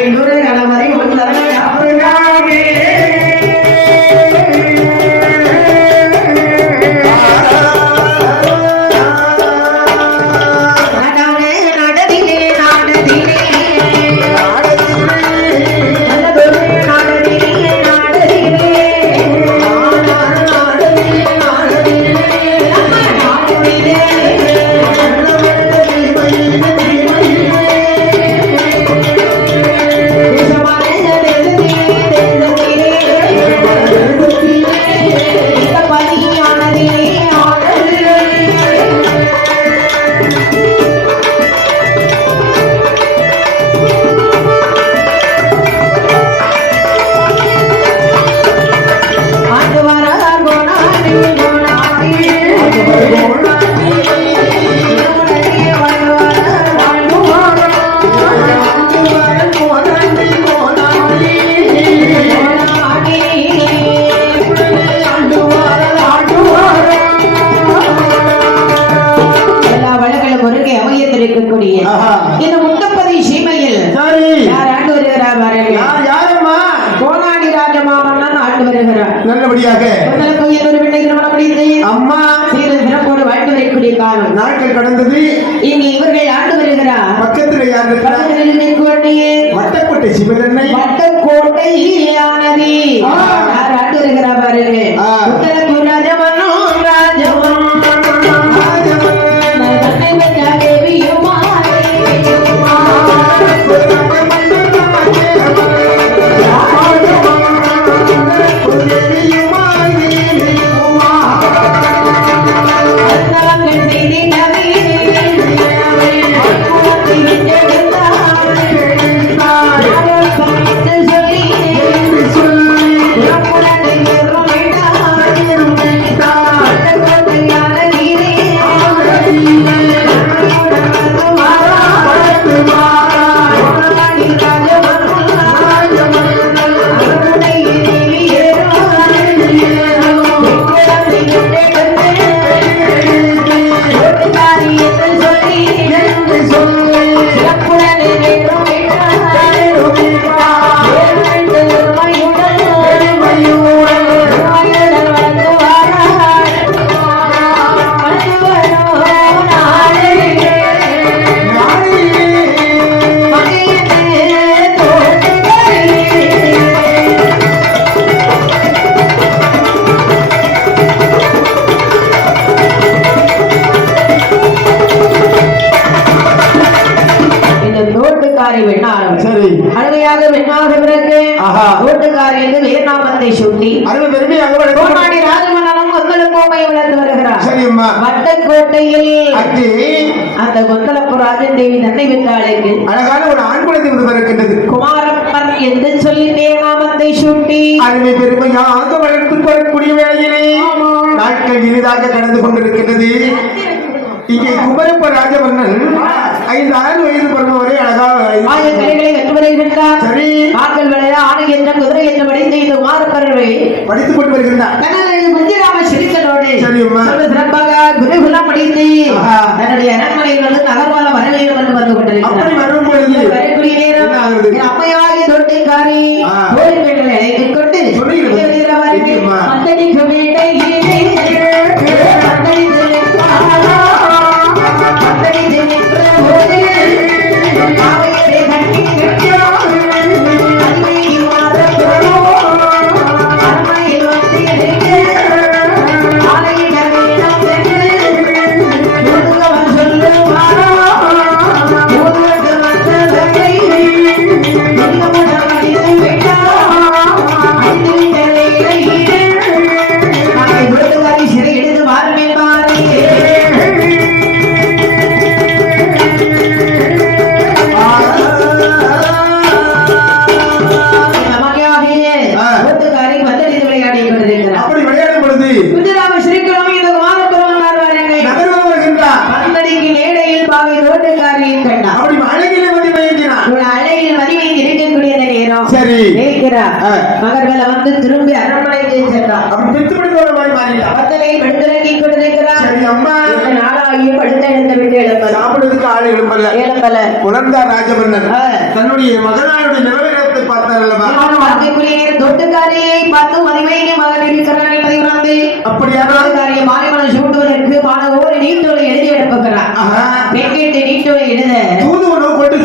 இன்னொரு கணவரை ஒன்றரை நாடே ஆஹா. இந்த முட்டப்பதி சீமையில் யார் ஆண்டு வருகிறார் பாருங்க யார் யாரம்மா? கோனாடி ராஜமாமன் ஆண்டு வருகிறார். நல்லபடியாக. திருமணம் முடித்து அம்மா. சீர சிறப்போடு வாழ்ந்து வரக்கூடிய காலம். நாட்கள் கடந்தது. இங்கு இவர்கள் ஆண்டு வருகிறார். பக்கத்துல யார் இருக்கக்கூடிய வட்டக்கோட்டை என்று வேர்நாமத்தை சுட்டி அருமை பெருமையாக வளர்க்க- கோமாடி ராஜமன்னனும் கொந்தல கோமை வளர்ந்து வருகிறார். சரி அம்மா வட்டக்கோட்டையில் அங்கே அந்த கொந்தளப்பு ராஜன் தேவி தன்னை வித்தாளுக்கு அழகான ஒரு ஆண் குழந்தை குமாரப்பன் என்று சொல்லி சுட்டி அருமை பெருமையாக வளர்த்து வரக்கூடிய வேளையிலே நாட்கள் இனிதாக கடந்து கொண்டிருக்கின்றது. இங்கே குமரப்ப ராஜமன்னன் ஐந்து ஆறு வயது பருவம் அழகாக ஆய கலைகளை வருகின்றார் சரி. ஆக்கள் விளைய ஆணை என்ற குதிரை என்ற வடிந்த இந்த குமாரப்பறவை படித்துக் கொண்டு வருகின்றார். தனது முந்திராம சிரித்தனோடு சரி சிறப்பாக குருகுலம் படித்து. தன்னுடைய மகர்களை வந்து திரும்பி அரண்மனைக்கு மாதிரி கொண்டிருக்கிறார் சரி அம்மா. நாளாகியும் படுத்த எழுந்த விட்டு எழுப்பல சாப்பிடுறதுக்கு ஆள் எழுப்பல ஏழம்பல உணர்ந்தார் ராஜமன்னன். தன்னுடைய மகனாருடைய நிலவரத்தை பார்த்தார் வாழ்க்கைக்குரிய தொட்டுக்காரியை பார்த்து மதிமையினை மகன் இருக்கிறார் என்பதை உணர்ந்து அப்படியானால் தொட்டுக்காரியை மாலைமலர் சூட்டுவதற்கு மாணவோடு நீட்டோலை எழுதி எடுப்புகிறார் பெண்கிட்டு நீட்டோலை எழுத தூது உணவு கொண்டு